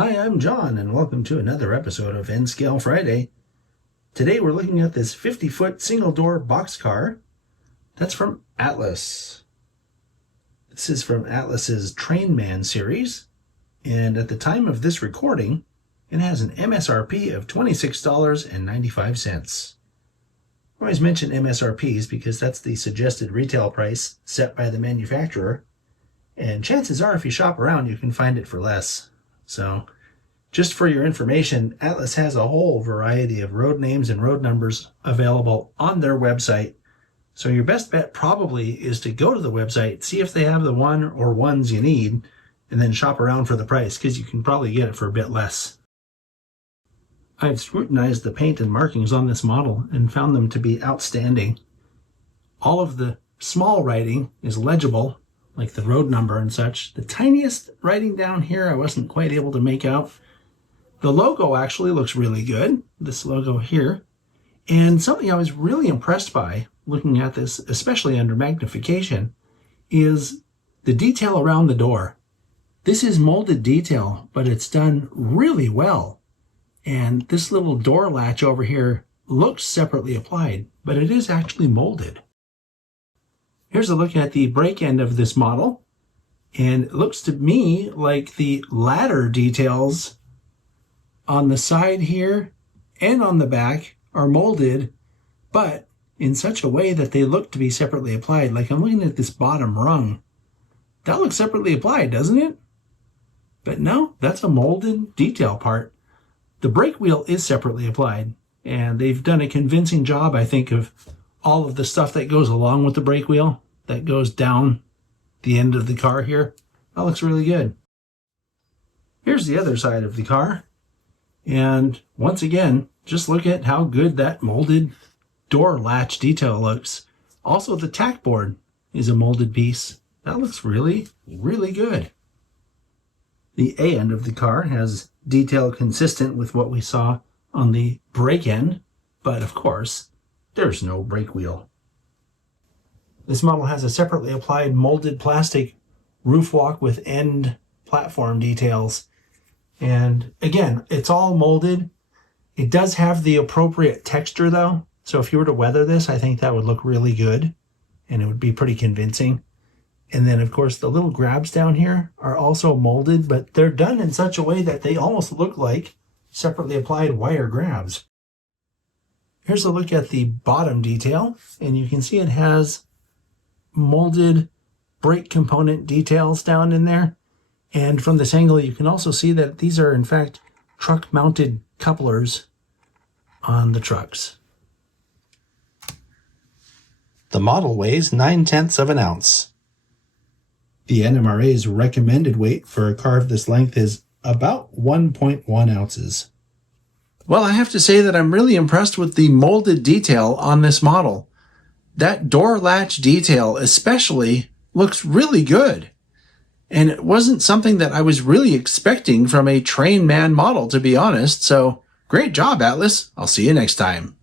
Hi, I'm John, and welcome to another episode of N-Scale Friday. Today we're looking at this 50-foot single-door boxcar. That's from Atlas. This is from Atlas's Trainman series, and at the time of this recording, it has an MSRP of $26.95. I always mention MSRPs because that's the suggested retail price set by the manufacturer, and chances are if you shop around you can find it for less. So, just for your information, Atlas has a whole variety of road names and road numbers available on their website. So your best bet probably is to go to the website, see if they have the one or ones you need, and then shop around for the price, because you can probably get it for a bit less. I've scrutinized the paint and markings on this model and found them to be outstanding. All of the small writing is legible, like the road number and such. The tiniest writing down here I wasn't quite able to make out. The logo actually looks really good, this logo here. And something I was really impressed by looking at this, especially under magnification, is the detail around the door. This is molded detail, but it's done really well. And this little door latch over here looks separately applied, but it is actually molded. Here's a look at the brake end of this model, and it looks to me like the ladder details on the side here and on the back are molded, but in such a way that they look to be separately applied. Like I'm looking at this bottom rung. That looks separately applied, doesn't it? But no, that's a molded detail part. The brake wheel is separately applied, and they've done a convincing job, I think, of all of the stuff that goes along with the brake wheel that goes down the end of the car here. That looks really good. Here's the other side of the car. And once again, just look at how good that molded door latch detail looks. Also, the tackboard is a molded piece. That looks really, really good. The A end of the car has detail consistent with what we saw on the brake end, but of course, there's no brake wheel. This model has a separately applied molded plastic roof walk with end platform details. And again, it's all molded. It does have the appropriate texture though. So if you were to weather this, I think that would look really good and it would be pretty convincing. And then of course the little grabs down here are also molded, but they're done in such a way that they almost look like separately applied wire grabs. Here's a look at the bottom detail, and you can see it has molded brake component details down in there. And from this angle, you can also see that these are in fact truck-mounted couplers on the trucks. The model weighs 9/10 of an ounce. The NMRA's recommended weight for a car of this length is about 1.1 ounces. Well, I have to say that I'm really impressed with the molded detail on this model. That door latch detail especially looks really good. And it wasn't something that I was really expecting from a Trainman model, to be honest. So great job, Atlas. I'll see you next time.